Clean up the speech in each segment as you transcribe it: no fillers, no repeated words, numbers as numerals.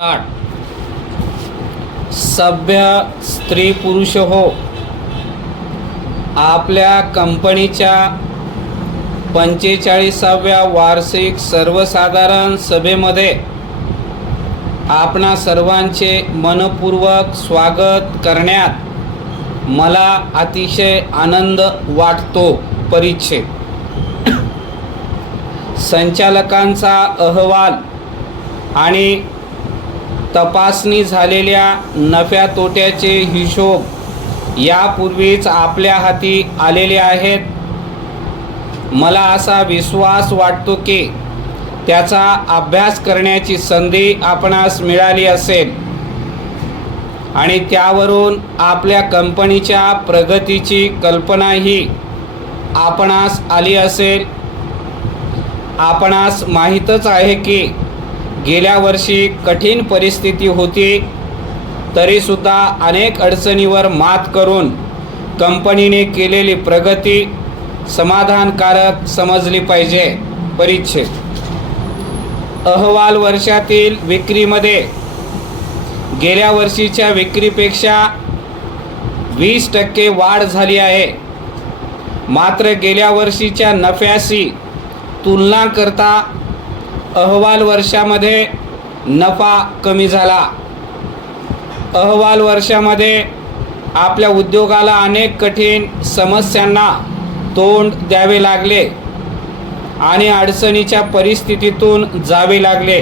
8 सभ्य स्त्री पुरुष हो, आपल्या कंपनीच्या 45व्या वार्षिक सर्वसाधारण सभेमध्ये आपणा सर्वांचे मनपूर्वक स्वागत करण्यात मला अतिशय आनंद वाटतो. परिच्छेद संचालकांचा अहवाल आणि तपासणी झालेल्या नफ्या तोट्याचे हिशोब यापूर्वीच आपल्या हाती आलेले आहेत. मला असा विश्वास वाटतो की त्याचा अभ्यास करण्याची संधी आपणास मिळाली असेल आणि त्यावरून आपल्या कंपनीच्या प्रगतीची कल्पनाही आपणास आली असेल. आपणास माहीतच आहे की गेल्या वर्षी कठीण परिस्थिती होती, तरीसुद्धा अनेक अडचणीवर मात करून कंपनीने केलेली प्रगती समाधानकारक समजली पाहिजे. परिच्छेद अहवाल वर्षातील विक्रीमध्ये गेल्या वर्षीच्या विक्रीपेक्षा 20% वाढ झाली आहे. मात्र गेल्या वर्षीच्या नफ्याशी तुलना करता अहवाल वर्षामध्ये नफा कमी झाला. अहवाल वर्षामध्ये आपल्या उद्योगाला अनेक कठीण समस्यांना तोंड द्यावे लागले आणि अडचणीच्या परिस्थितीतून जावे लागले.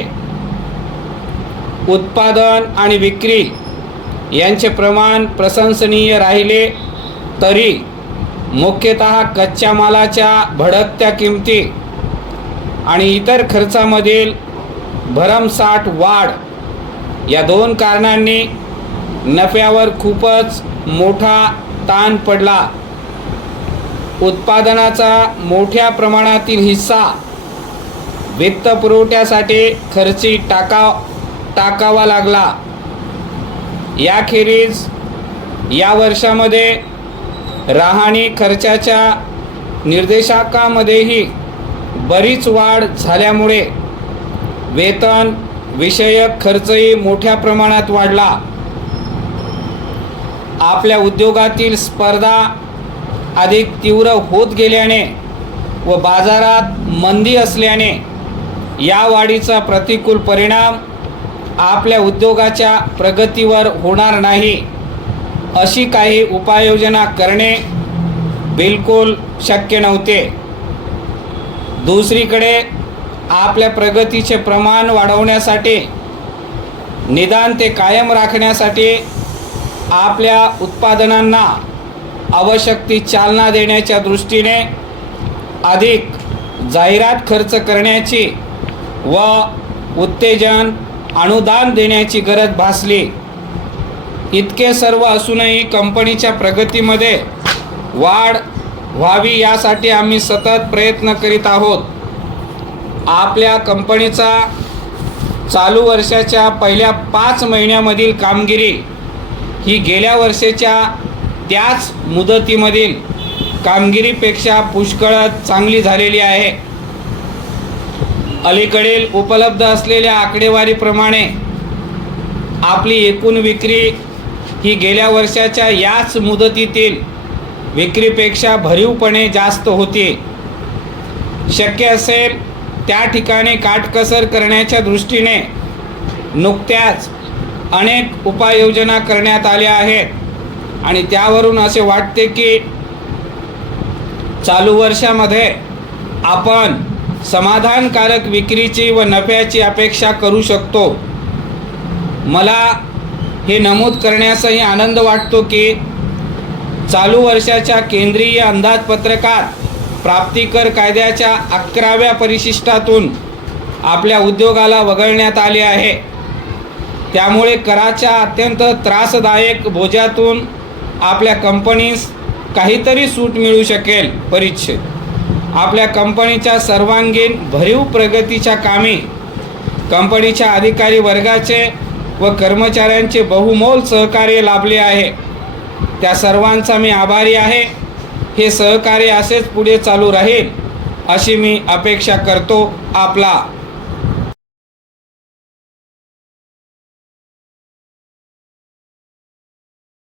उत्पादन आणि विक्री यांचे प्रमाण प्रशंसनीय राहिले, तरी मुख्यतः कच्च्या मालाच्या भडकत्या किमती आणि इतर खर्चामधील भरमसाठ वाढ या दोन कारणांनी नफ्यावर खूपच मोठा ताण पडला. उत्पादनाचा मोठ्या प्रमाणातील हिस्सा वित्तपुरवठ्यासाठी खर्ची टाकावा लागला. याखेरीज या वर्षामध्ये राहणी खर्चाच्या निर्देशांकामध्येही बरीच वाढ झाल्यामुळे वेतन विषयक खर्चही मोठ्या प्रमाणात वाढला. आपल्या उद्योगातील स्पर्धा अधिक तीव्र होत गेल्याने व बाजारात मंदी असल्याने या वाढीचा प्रतिकूल परिणाम आपल्या उद्योगाच्या प्रगतीवर होणार नाही अशी काही उपाययोजना करणे बिलकुल शक्य नव्हते. दुसरीकडे आपल्या प्रगतीचे प्रमाण वाढवण्यासाठी, निदान ते कायम राखण्यासाठी आपल्या उत्पादनांना आवश्यक ती चालना देण्याच्या दृष्टीने अधिक जाहिरात खर्च करण्याची व उत्तेजन अनुदान देण्याची गरज भासली. इतके सर्व असूनही कंपनीच्या प्रगतीमध्ये वाढ व्हावी यासाठी आम्ही सतत प्रयत्न करीत आहोत. आपल्या कंपनीचा चालू वर्षाच्या पहिल्या 5 महिन्यामधील कामगिरी ही गेल्या वर्षाच्या त्याच मुदतीमधील कामगिरीपेक्षा पुष्कळच चांगली झालेली आहे. अलीकडील उपलब्ध असलेल्या आकडेवारीप्रमाणे आपली एकूण विक्री ही गेल्या वर्षाच्या याच मुदतीतील विक्रीपेक्षा भरीवपणे जास्त होती. शक्य असेल त्या ठिकाणी काटकसर करण्याच्या दृष्टीने नुकत्याच अनेक उपाययोजना करण्यात आल्या आहेत आणि त्यावरून असे वाटते की चालू वर्षामध्ये आपण समाधानकारक विक्रीची व नफ्याची अपेक्षा करू शकतो. मला हे नमूद करण्यासही आनंद वाटतो की चालू वर्षाच्या केंद्रीय अंदाजपत्रकात प्राप्तिकर कायद्याच्या 11व्या परिशिष्टातून आपल्या उद्योगाला वगळण्यात आले आहे. त्यामुळे कराच्या अत्यंत त्रासदायक बोजातून आपल्या कंपनीस काहीतरी सूट मिळू शकेल. परिच्छेद आपल्या कंपनीच्या सर्वांगीण भरीव प्रगतीच्या कामी कंपनीच्या अधिकारी वर्गाचे व कर्मचाऱ्यांचे बहुमोल सहकार्य लाभले आहे. त्या सर्वांचा मी आभारी आहे. हे सहकार्य असेच पुढे चालू राहील अशी मी अपेक्षा करतो. आपला